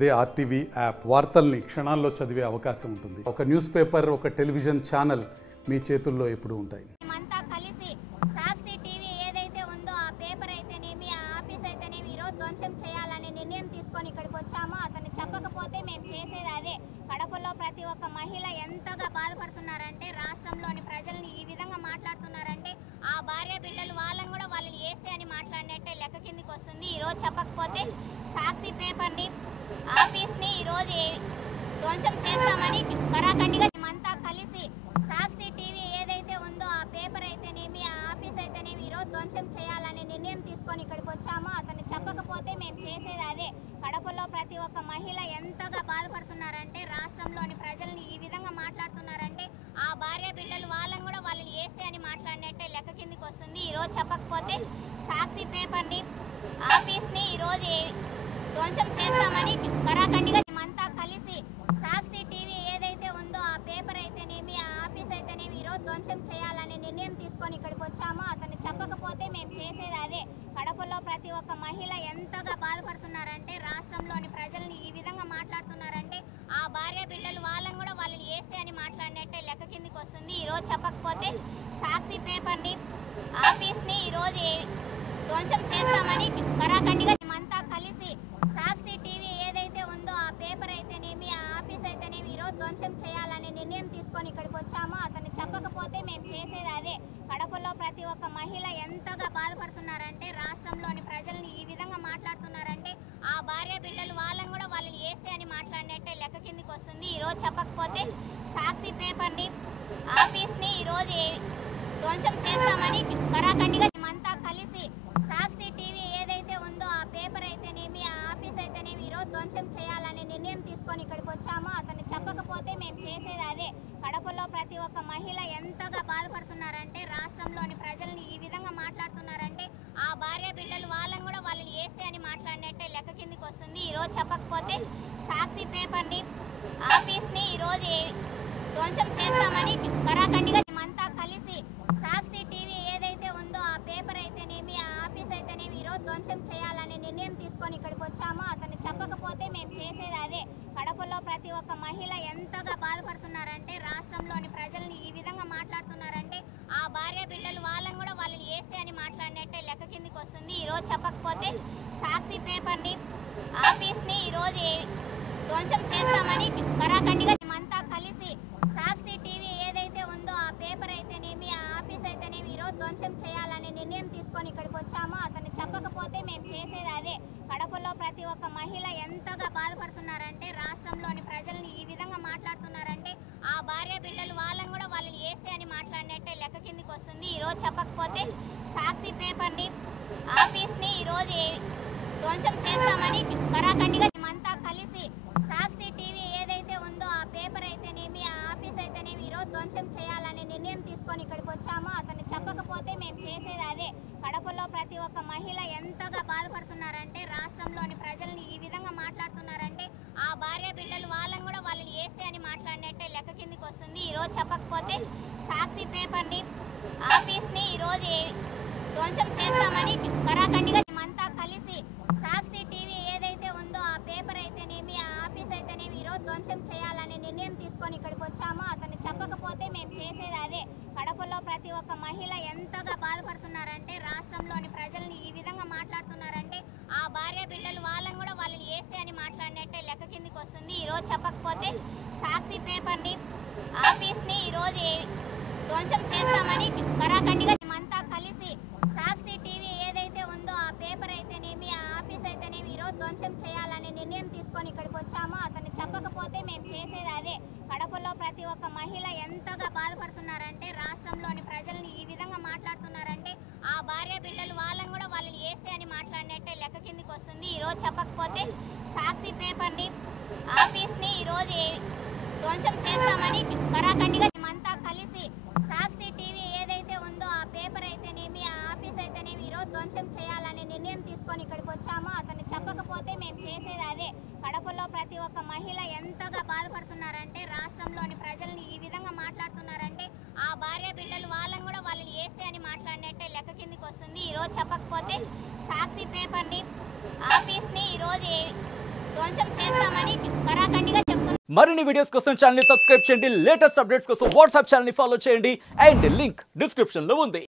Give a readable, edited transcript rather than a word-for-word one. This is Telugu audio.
అదే ఆర్టీవీ యాప్ వార్తల్ని క్షణాల్లో చదివే అవకాశం ఉంటుంది. ఒక న్యూస్ పేపర్, ఒక టెలివిజన్ ఛానల్ మీ చేతుల్లో ఎప్పుడూ ఉంటాయి. మేమంతా కలిసి సాక్షి టీవీ ఏదైతే ఉందో ఆ పేపర్ అయితేనేమి, ఆ ఆఫీస్ అయితేనేమి ఈరోజు ధ్వంసం చేయాలనే నిర్ణయం తీసుకొని ఇక్కడికి వచ్చామో అతను చెప్పకపోతే మేము చేసేది అదే. కడపలో ప్రతి ఒక్క మహిళ ఎంతగా బాధపడుతున్నారంటే, రాష్ట్రంలోని ప్రజల్ని ఈ విధంగా మాట్లాడుతున్నారంటే, ఆ భార్య బిడ్డలు వాళ్ళని కూడా వాళ్ళని ఏసే అని మాట్లాడినట్టే లెక్క కిందికి వస్తుంది. ఈరోజు చెప్పకపోతే సాక్షి పేపర్ని, ఆఫీస్ని ఈరోజు ధ్వంసం చేస్తామని కరాఖండిగా మేమంతా కలిసి సాక్షి టీవీ ఏదైతే ఉందో ఆ పేపర్ అయితేనేమి, ఆ ఆఫీస్ అయితేనేమి ఈరోజు ధ్వంసం చేయాలనే నిర్ణయం తీసుకొని ఇక్కడికి వచ్చామో అతను చెప్పకపోతే మేము చేసేది అదే. కడపలో ప్రతి ఒక్క మహిళ ఎంతగా బాధపడుతున్నారంటే, రాష్ట్రంలోని ప్రజల్ని ఈ విధంగా మాట్లాడుతున్నారంటే, ఆ భార్య బిడ్డలు వాళ్ళని కూడా వాళ్ళని ఏసే అని మాట్లాడినట్టే లెక్క కిందికి వస్తుంది. ఈరోజు చెప్పకపోతే సాక్షి పేపర్ని, ఆఫీస్ని ఈరోజు ధ్వంసం చేస్తామని కరాఖండిగా మేమంతా కలిసి సాక్షి టీవీ ఏదైతే ఉందో ఆ పేపర్ అయితేనేమి, ఆ ఆఫీస్ అయితేనేమి ఈరోజు ధ్వంసం చేయాలనే నిర్ణయం తీసుకొని ఇక్కడికి వచ్చామో అతను చెప్పకపోతే మేము చేసేది అదే. కడపలో ప్రతి ఒక్క మహిళ ఎంతగా బాధపడుతున్నారంటే, రాష్ట్రంలోని ప్రజల్ని ఈ విధంగా మాట్లాడుతున్నారంటే, ఆ భార్య బిడ్డలు వాళ్ళని కూడా వాళ్ళని ఏసే అని మాట్లాడినట్టే లెక్క కిందికి వస్తుంది. ఈరోజు చెప్పకపోతే సాక్షి పేపర్ని, ఆఫీస్ని ఈరోజు ధ్వంసం చేస్తామని కరాఖండిగా మేమంతా కలిసి సాక్షి టీవీ ఏదైతే ఉందో ఆ పేపర్ అయితేనేమి, ఆ ఆఫీస్ అయితేనేమి ఈరోజు ధ్వంసం చేయాలనే నిర్ణయం తీసుకొని ఇక్కడికి వచ్చామో అతను చెప్పకపోతే మేము చేసేది అదే. కడపలో ప్రతి ఒక్క మహిళ ఎంతగా బాధపడుతున్నారంటే, రాష్ట్రంలోని ప్రజల్ని ఈ విధంగా మాట్లాడుతున్నారంటే, ఆ భార్య బిడ్డలు వాళ్ళని కూడా వాళ్ళని ఏసే అని మాట్లాడినట్టే లెక్క కిందికి వస్తుంది. ఈరోజు చెప్పకపోతే సాక్షి పేపర్ని, ఆఫీస్ని ఈరోజు ధ్వంసం చేస్తామని కరాఖండిగా మేమంతా కలిసి సాక్షి టీవీ ఏదైతే ఉందో ఆ పేపర్ అయితేనేమి, ఆ ఆఫీస్ అయితేనేమి ఈరోజు ధ్వంసం చేయాలనే నిర్ణయం తీసుకొని ఇక్కడికి వచ్చామో అతను చెప్పకపోతే మేము చేసేది అదే. కడపలో ప్రతి ఒక్క మహిళ ఎంతగా బాధపడుతున్నారంటే, రాష్ట్రంలోని ప్రజల్ని ఈ విధంగా మాట్లాడుతున్నారంటే, ఆ భార్య బిడ్డలు వాళ్ళని కూడా వాళ్ళని ఏసే అని మాట్లాడినట్టే లెక్క కిందికి వస్తుంది. ఈరోజు చెప్పకపోతే సాక్షి పేపర్ని, ఆఫీస్ని ఈరోజు ధ్వంసం చేస్తామని కరాఖండిగా మేమంతా కలిసి సాక్షి టీవీ ఏదైతే ఉందో ఆ పేపర్ అయితేనేమి, ఆ ఆఫీస్ అయితేనేమి ఈరోజు ధ్వంసం చేయాలనే నిర్ణయం తీసుకొని ఇక్కడికి వచ్చామో అతను చెప్పకపోతే మేము చేసేది అదే. కడపలో ప్రతి ఒక్క మహిళ ఎంతగా బాధపడుతున్నారంటే, రాష్ట్రంలోని ప్రజల్ని ఈ విధంగా మాట్లాడుతున్నారంటే, ఆ భార్య బిడ్డలు వాళ్ళని కూడా వాళ్ళని ఏసే అని మాట్లాడినట్టే లెక్క కిందికి వస్తుంది. ఈరోజు చెప్పకపోతే సాక్షి పేపర్ని, ఆఫీస్ని ఈరోజు ధ్వంసం చేస్తామని కరాఖండిగా మేమంతా కలిసి సాక్షి టీవీ ఏదైతే ఉందో ఆ పేపర్ అయితేనేమి, ఆ ఆఫీస్ అయితేనేమి ఈరోజు ధ్వంసం చేయాలనే నిర్ణయం తీసుకొని ఇక్కడికి వచ్చామో అతను చెప్పకపోతే మేము చేసేది అదే. కడపలో ప్రతి ఒక్క మహిళ ఎంతగా బాధపడుతున్నారంటే, రాష్ట్రంలోని ప్రజల్ని ఈ విధంగా మాట్లాడుతున్నారంటే, ఆ భార్య బిడ్డలు వాళ్ళని కూడా వాళ్ళని ఏసే అని మాట్లాడినట్టే లెక్క కిందికి వస్తుంది. ఈరోజు చెప్పకపోతే సాక్షి పేపర్ని, ఆఫీస్ని ఈరోజు ధ్వంసం చేస్తామని కరాఖండిగా మేమంతా కలిసి సాక్షి టీవీ ఏదైతే ఉందో ఆ పేపర్ అయితేనేమి, ఆ ఆఫీస్ అయితేనేమి ఈరోజు ధ్వంసం చేయాలనే నిర్ణయం తీసుకొని ఇక్కడికి వచ్చామో అతను చెప్పకపోతే మేము చేసేది అదే. కడపలో ప్రతి ఒక్క మహిళ ఎంతగా బాధపడుతున్నారంటే, రాష్ట్రంలోని ప్రజల్ని ఈ విధంగా మాట్లాడుతున్నారంటే, ఆ భార్య బిడ్డలు వాళ్ళని కూడా వాళ్ళని ఏసే అని మాట్లాడినట్టే లెక్క కిందికి వస్తుంది. ఈరోజు చెప్పకపోతే సాక్షి పేపర్ని, ఆఫీస్ని ఈరోజు ధ్వంసం చేస్తామని కరాఖండిగా మేమంతా కలిసి సాక్షి టీవీ ఏదైతే ఉందో ఆ పేపర్ అయితేనేమి, ఆ ఆఫీస్ అయితేనేమి ఈరోజు ధ్వంసం చేయాలనే నిర్ణయం తీసుకొని ఇక్కడికి వచ్చామో అతను చెప్పకపోతే మేము చేసేది అదే. కడపలో ప్రతి ఒక్క మహిళ ఎంతగా బాధపడుతున్నారంటే, రాష్ట్రంలోని ప్రజల్ని ఈ విధంగా మాట్లాడుతున్నారంటే, ఆ భార్య బిడ్డలు వాళ్ళని కూడా వాళ్ళని ఏసే అని మాట్లాడినట్టే లెక్క కిందికి వస్తుంది. ఈరోజు చెప్పకపోతే సాక్షి పేపర్ని, ఆఫీస్ని ఈరోజు ధ్వంసం చేస్తామని కరాఖండిగా మేమంతా కలిసి సాక్షి టీవీ ఏదైతే ఉందో ఆ పేపర్ అయితేనేమి, ఆ ఆఫీస్ అయితేనేమి ఈరోజు ధ్వంసం చేయాలనే నిర్ణయం తీసుకొని ఇక్కడికి వచ్చామో అతను చెప్పకపోతే మేము చేసేది అదే. కడపలో ప్రతి ఒక్క మహిళ ఎంతగా బాధపడుతున్నారంటే, రాష్ట్రంలోని ప్రజల్ని ఈ విధంగా మాట్లాడుతున్నారంటే, ఆ భార్య బిడ్డలు వాళ్ళని కూడా వాళ్ళని ఏసే అని మాట్లాడినట్టే లెక్క కిందికి వస్తుంది. ఈరోజు చెప్పకపోతే సాక్షి పేపర్ని, ఆఫీస్ని ఈరోజు ధ్వంసం చేస్తామని కరాఖండిగా మేమంతా కలిసి సాక్షి టీవీ ఏదైతే ఉందో ఆ పేపర్ అయితేనేమి, ఆ ఆఫీస్ అయితేనేమి ఈరోజు ధ్వంసం చేయాలనే నిర్ణయం తీసుకొని ఇక్కడికి వచ్చామో అతను చెప్పకపోతే మేము చేసేది అదే. కడపలో ప్రతి ఒక్క మహిళ ఎంతగా బాధపడుతున్నారంటే, రాష్ట్రంలోని ప్రజల్ని ఈ విధంగా మాట్లాడుతున్నారంటే, ఆ భార్య బిడ్డలు వాళ్ళని కూడా వాళ్ళని ఏసే అని మాట్లాడినట్టే లెక్క కిందికి వస్తుంది. ఈరోజు చెప్పకపోతే సాక్షి పేపర్ని, ఆఫీస్ని ఈరోజు ధ్వంసం చేస్తామని కరాఖండిగా చెప్తున్నాం. మరిన్ని వీడియోస్ కోసం ఛానల్ ని సబ్స్క్రైబ్ చేయండి, లేటెస్ట్ అప్డేట్స్ కోసం వాట్సాప్ ఛానల్ ని ఫాలో చేయండి అండ్ లింక్ డిస్క్రిప్షన్ లో ఉంది.